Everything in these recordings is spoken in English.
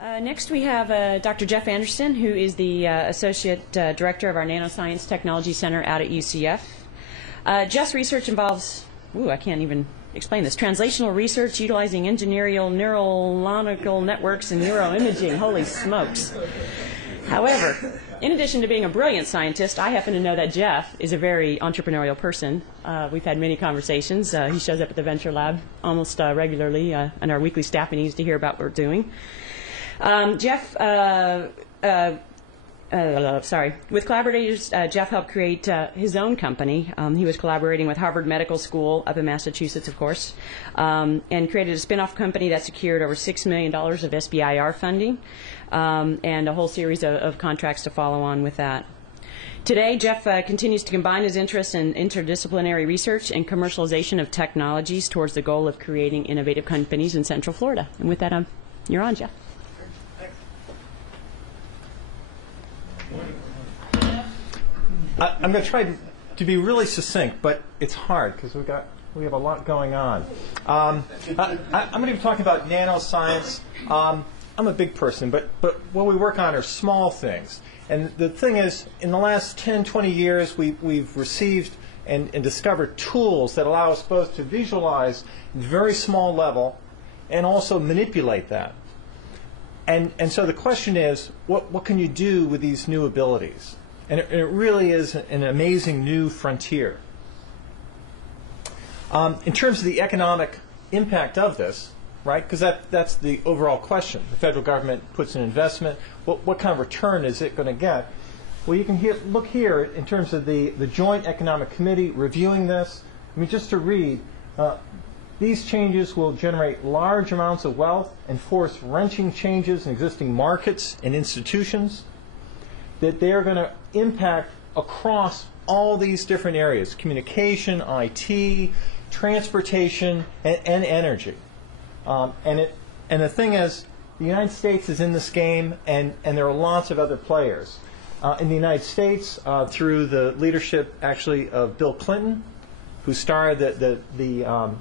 Next we have Dr. Jeff Anderson, who is the Associate Director of our Nanoscience Technology Center out at UCF. Jeff's research involves, I can't even explain this, translational research utilizing engineering neurological networks and neuroimaging. Holy smokes. However, in addition to being a brilliant scientist, I happen to know that Jeff is a very entrepreneurial person. We've had many conversations. He shows up at the Venture Lab almost regularly, and our weekly staff needs to hear about what we're doing. Jeff, with collaborators, Jeff helped create his own company. He was collaborating with Harvard Medical School up in Massachusetts, of course, and created a spin-off company that secured over $6 million of SBIR funding and a whole series of contracts to follow on with that. Today, Jeff continues to combine his interests in interdisciplinary research and commercialization of technologies towards the goal of creating innovative companies in Central Florida. And with that, you're on, Jeff. I'm going to try to be really succinct, but it's hard because we have a lot going on. I'm going to be talking about nanoscience. I'm a big person, but what we work on are small things. And the thing is, in the last 10, 20 years, we've received and discovered tools that allow us both to visualize at a very small level and also manipulate that. And so the question is, what can you do with these new abilities? And it really is an amazing new frontier. In terms of the economic impact of this, right, because that's the overall question. The federal government puts an investment. What kind of return is it going to get? Well, you can look here in terms of the Joint Economic Committee reviewing this. I mean, just to read, these changes will generate large amounts of wealth and force wrenching changes in existing markets and institutions, that they are going to impact across all these different areas: communication, IT, transportation, and energy. And the thing is, the United States is in this game, and there are lots of other players. In the United States, through the leadership, actually, of Bill Clinton, who started the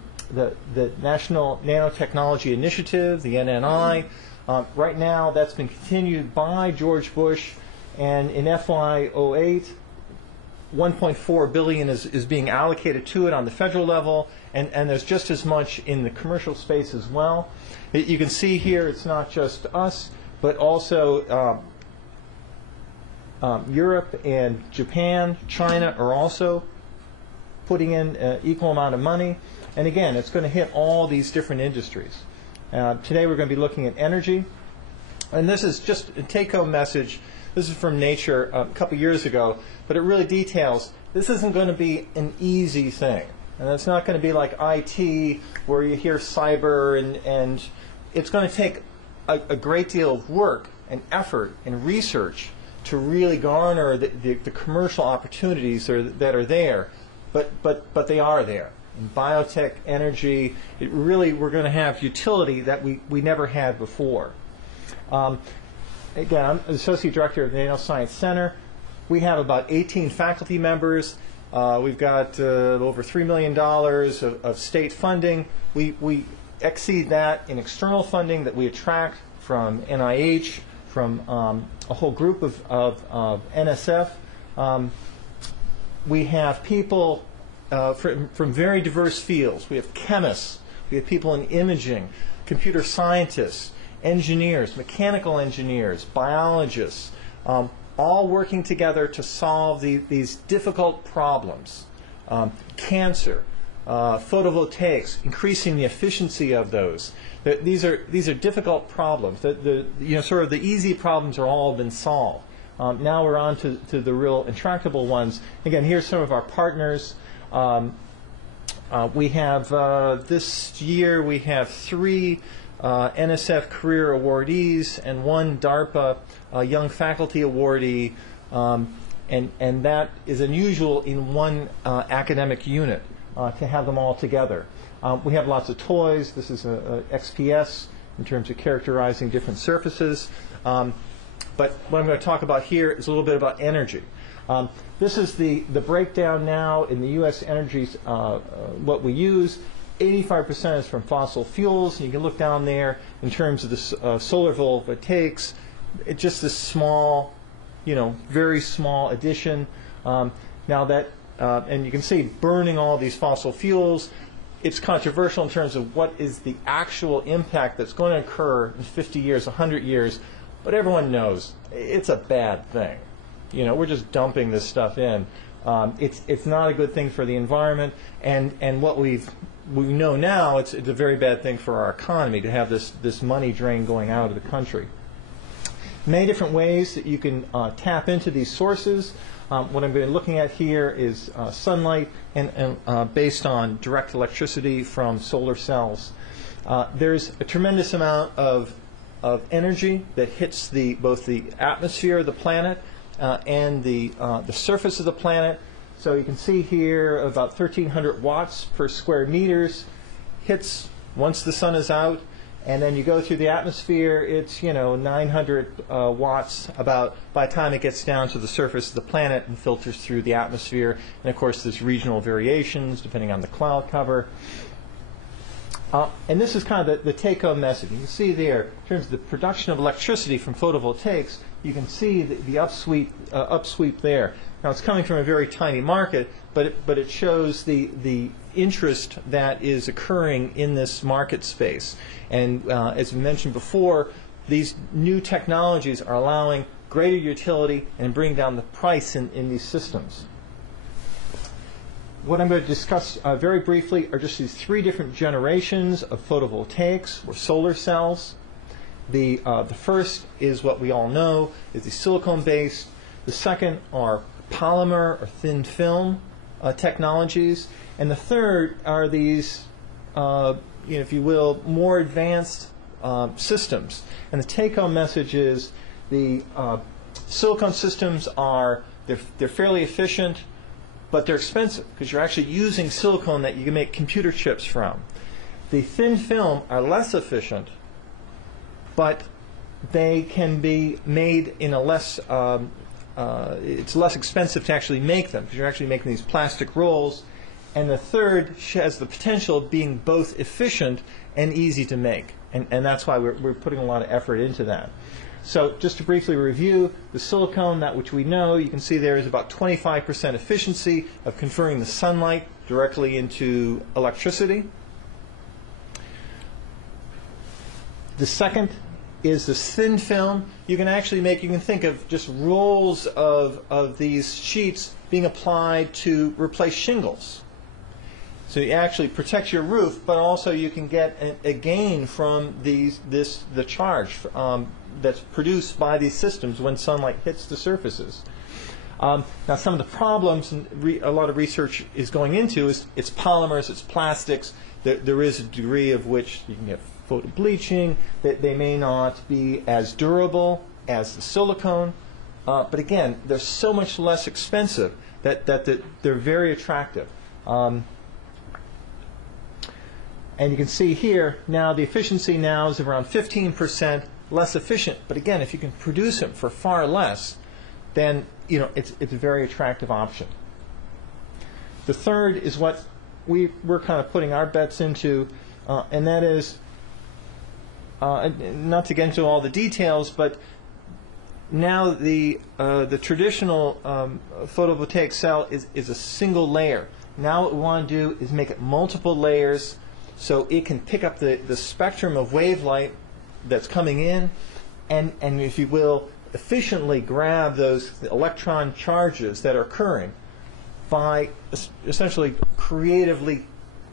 National Nanotechnology Initiative, the NNI. Right now, that's been continued by George Bush. And in FY08, $1.4 billion is being allocated to it on the federal level, and there's just as much in the commercial space as well. You can see here it's not just us, but also Europe and Japan, China are also putting in an equal amount of money. And again, it's going to hit all these different industries. Today we're going to be looking at energy. And this is just a take-home message. This is from Nature a couple years ago, but it really details this isn't going to be an easy thing. And it's not going to be like IT where you hear cyber, and it's going to take a great deal of work and effort and research to really garner the commercial opportunities that are there. But they are there. In biotech, energy, we're going to have utility that we never had before. Again, I'm the Associate Director of the Nanoscience Center. We have about 18 faculty members. We've got over $3 million of state funding. We exceed that in external funding that we attract from NIH, from a whole group of NSF. We have people from very diverse fields. We have chemists. We have people in imaging, computer scientists, engineers, mechanical engineers, biologists, all working together to solve these difficult problems. Cancer, photovoltaics, increasing the efficiency of those. These are difficult problems. Sort of the easy problems are all been solved. Now we're on to the real intractable ones. Again, here's some of our partners. We have this year we have 3 NSF career awardees and 1 DARPA young faculty awardee, and that is unusual in one academic unit to have them all together. We have lots of toys. This is a XPS in terms of characterizing different surfaces. But what I'm going to talk about here is a little bit about energy. This is the breakdown now in the U.S. energies, what we use. 85% is from fossil fuels, and you can look down there in terms of the solar voltaics. It's just this small, very small addition. Now that, and you can see burning all these fossil fuels, it's controversial in terms of what is the actual impact that's going to occur in 50 years, 100 years, but everyone knows it's a bad thing. We're just dumping this stuff in. It's not a good thing for the environment, and what we know now, it's a very bad thing for our economy to have this money drain going out of the country. Many different ways that you can tap into these sources. What I'm going to be looking at here is sunlight and based on direct electricity from solar cells. There's a tremendous amount of energy that hits both the atmosphere of the planet and the surface of the planet. So you can see here about 1,300 watts per square meters hits once the sun is out. And then you go through the atmosphere, it's 900 watts about by the time it gets down to the surface of the planet and filters through the atmosphere. And of course there's regional variations depending on the cloud cover. And this is kind of the take-home message. You can see there, in terms of the production of electricity from photovoltaics, you can see the upsweep there. Now it's coming from a very tiny market, but it shows the interest that is occurring in this market space. And as we mentioned before, these new technologies are allowing greater utility and bring down the price in these systems. What I'm going to discuss very briefly are just these three different generations of photovoltaics or solar cells. The first is what we all know is the silicone-based. The second are polymer or thin film technologies, and the third are these, if you will, more advanced systems. And the take-home message is the silicone systems they're fairly efficient, but they're expensive because you're actually using silicone that you can make computer chips from. The thin film are less efficient, but they can be made in a less it's less expensive to actually make them because you're actually making these plastic rolls. And the third has the potential of being both efficient and easy to make. And that's why we're putting a lot of effort into that. So just to briefly review, the silicone, that which we know, you can see there is about 25% efficiency of converting the sunlight directly into electricity. The second is this thin film. You can think of just rolls of these sheets being applied to replace shingles. So you actually protect your roof, but also you can get a gain from the charge that's produced by these systems when sunlight hits the surfaces. Now, some of the problems a lot of research is going into is it's polymers, it's plastics. There is a degree of which you can get photo bleaching, that they may not be as durable as the silicone. But again, they're so much less expensive that they're very attractive. And you can see here now the efficiency now is around 15% less efficient. But again, if you can produce it for far less, then it's a very attractive option. The third is what we're kind of putting our bets into, and that is not to get into all the details, but now the traditional photovoltaic cell is a single layer. Now what we want to do is make it multiple layers so it can pick up the spectrum of wavelight that's coming in and if you will, efficiently grab those electron charges that are occurring by essentially creatively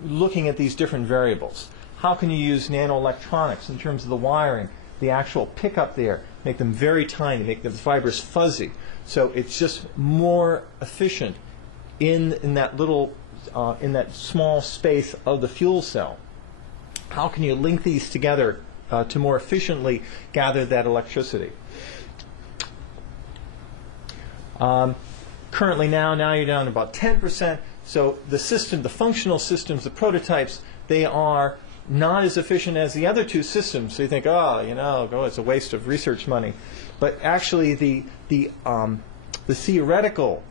looking at these different variables. How can you use nanoelectronics in terms of the wiring, the actual pickup there, make them very tiny, make the fibers fuzzy, so it's just more efficient in that little in that small space of the fuel cell. How can you link these together to more efficiently gather that electricity? Currently now you're down to about 10%. So the functional systems, the prototypes, they are not as efficient as the other two systems. So you think, it's a waste of research money. But actually, the theoretical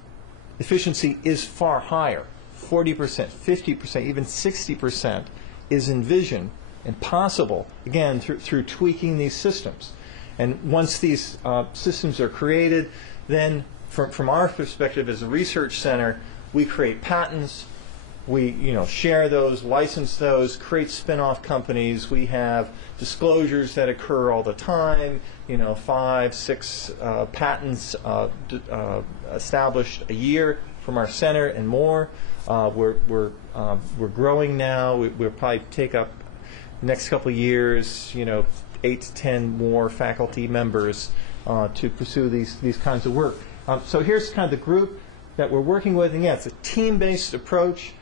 efficiency is far higher, 40%, 50%, even 60%. is envisioned and possible, again, through tweaking these systems. And once these systems are created, then from our perspective as a research center, we create patents, we share those, license those, create spin-off companies. We have disclosures that occur all the time, 5, 6 patents established a year from our center and more. We're growing now. We'll probably take up the next couple of years, 8 to 10 more faculty members to pursue these kinds of work. So here's kind of the group that we're working with. And yeah, it's a team-based approach,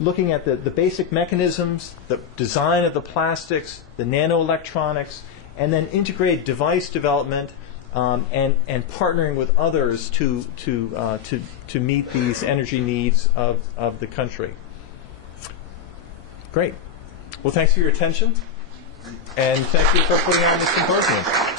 looking at the basic mechanisms, the design of the plastics, the nanoelectronics, and then integrate device development and partnering with others to meet these energy needs of the country. Great. Well, thanks for your attention, and thank you for putting on this symposium.